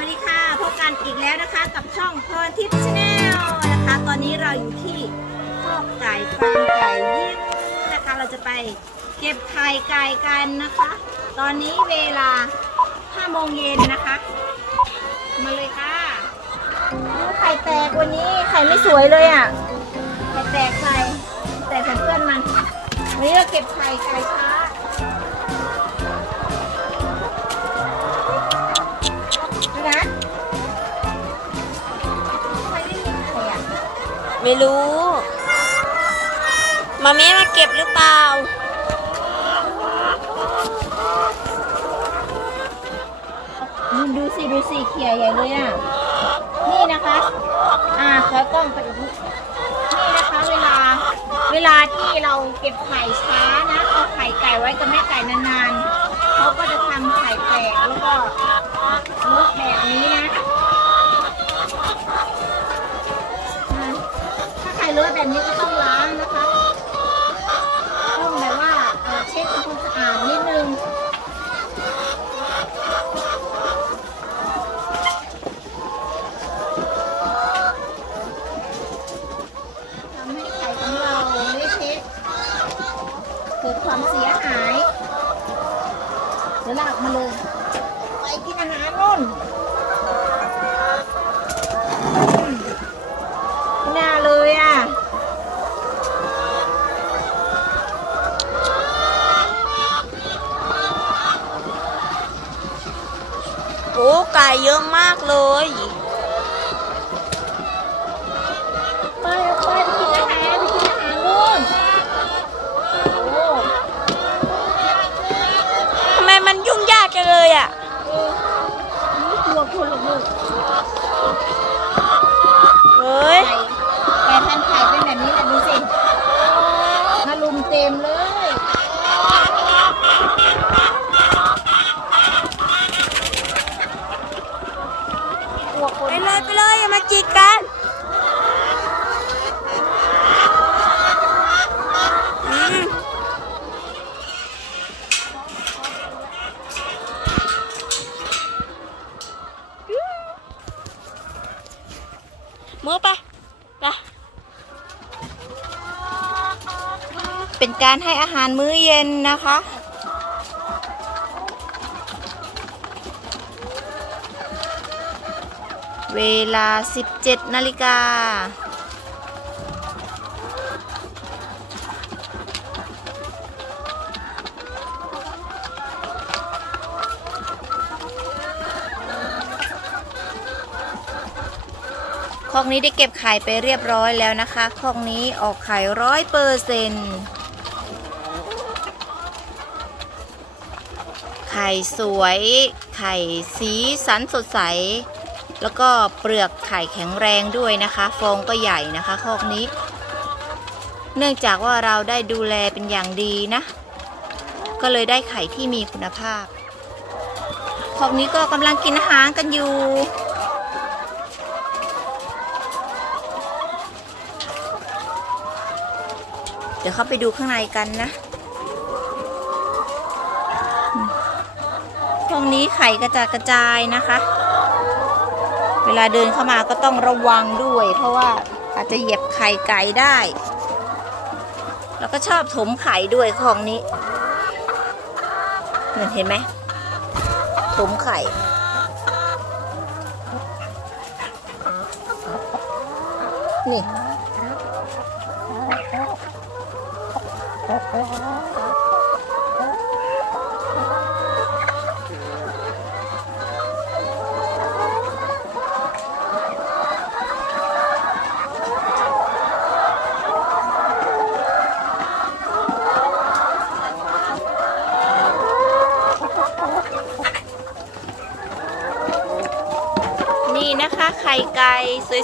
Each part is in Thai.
วัสดีค่ะ พบกันอีกแล้วนะคะกับช่องพรทิพย์ชาแนลนะคะ ตอนนี้เราอยู่ที่คอกไก่ฟาร์มไก่ยิ้มนะคะ เราจะไปเก็บไข่ไก่กันนะคะ ตอนนี้เวลา5โมงเย็นนะคะ มาเลยค่ะดูไข่แตกวันนี้ไข่ไม่สวยเลยอะ ไข่แตกไข่แตกใส่เพื่อนมันวันนี้เราเก็บไข่ไก่ช้า ไม่รู้ มามีมาเก็บหรือเปล่า ดูสิ ดูสิเขี่ยใหญ่เลยอะ นี่นะคะ อ่าขอกล้องไปดูนี่นะคะเวลา เวลาที่เราเก็บไข่ช้านะเอาไข่ไก่ไว้กับแม่ไก่นานๆ เขาก็จะทำไข่แตกแล้วก็ลุกแบบนี้นะ แบบนี้ก็ต้องล้างนะคะต้องแบบว่าเช็ดทำความสะอาดนิดนึงทำให้ไข่ของเราเละเทะเกิดความเสียหายเดี๋ยวลากมาเลยไปกินอาหารนู่นอืมไม่น่าเลยอะ โอ้ ไก่เยอะมากเลยไปไปไปกินอาหารไปกินอาหารนู่นโอ้ทำไมมันยุ่งยากจังเลยอะตัวคนหรอกลูกเฮ้ยไก่ไก่พันไข่เป็นแบบนี้แหละดูสิมาลุมเต็มเลยกลัวคน ไปเลยไปเลยอย่ามาจีกกันอืมมือไปไป เป็นการให้อาหารมื้อเย็นนะคะ เวลา 17นาฬิกาคอกนี้ได้เก็บไข่ไปเรียบร้อยแล้วนะคะคอกนี้ออกไข่ร้อยเปอร์เซนต์ ไข่สวย ไข่สีสันสดใส แล้วก็เปลือกไข่แข็งแรงด้วยนะคะ ฟองก็ใหญ่นะคะคอกนี้ เนื่องจากว่าเราได้ดูแลเป็นอย่างดีนะ ก็เลยได้ไข่ที่มีคุณภาพคอกนี้ก็กำลังกินอาหารกันอยู่เดี๋ยวเข้าไปดูข้างในกันนะอืม คอกนี้ไข่กระจายกระจายนะคะ เวลาเดินเข้ามาก็ต้องระวังด้วย เพราะว่าอาจจะเหยียบไข่ไก่ได้ แล้วก็ชอบถมไข่ด้วยของนี้เห็นเห็นไหมถมไข่นี่ ไก่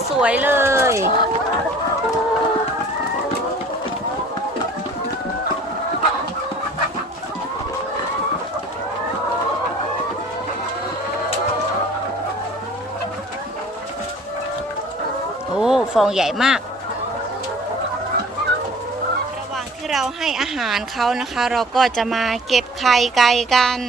สวยๆเลย โอ้ ฟองใหญ่มาก ระหว่างที่เราให้อาหารเขานะคะ เราก็จะมาเก็บไข่ไก่กัน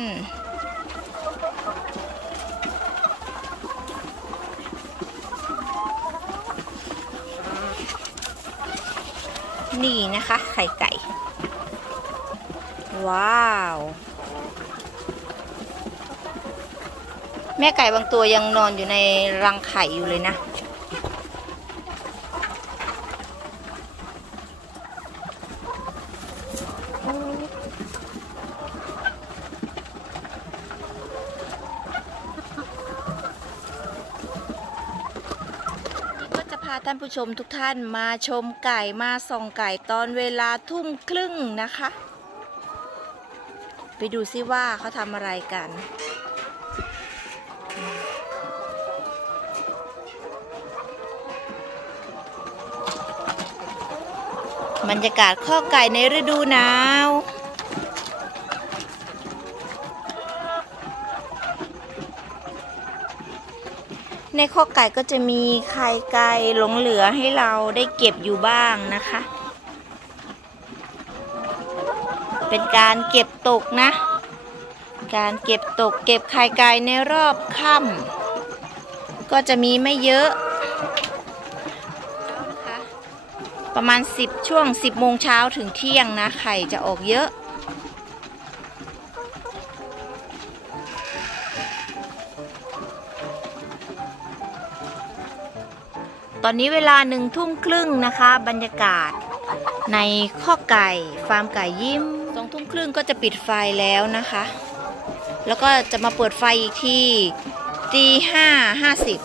นี่นะคะ ไข่ไก่ ว้าว แม่ไก่บางตัวยังนอนอยู่ในรังไข่อยู่เลยนะ นี่ก็จะพาท่านผู้ชมทุกท่านมาชมไก่มาส่องไก่ตอนเวลาทุ่มครึ่งนะคะ ไปดูซิว่าเขาทำอะไรกัน บรรยากาศข้อไก่ในฤดูหนาว ในข้อไก่ก็จะมีไข่ไก่หลงเหลือให้เราได้เก็บอยู่บ้างนะคะ เป็นการเก็บตกนะ การเก็บตกเก็บไข่ไก่ในรอบค่ำก็จะมีไม่เยอะนะคะประมาณ 10 ช่วง 10โมงเช้าถึงเที่ยงนะไข่จะออกเยอะ ตอนนี้เวลาหนึ่งทุ่มครึ่งนะคะ บรรยากาศ ในข้อไก่ฟาร์มไก่ยิ้มสองทุ่มครึ่งก็จะปิดไฟแล้วนะคะ แล้วก็จะมาเปิดไฟอีกที่ตีห้าห้าสิบ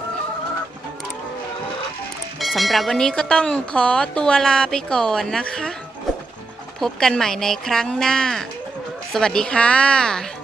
สำหรับวันนี้ก็ต้องขอตัวลาไปก่อนนะคะ พบกันใหม่ในครั้งหน้า สวัสดีค่ะ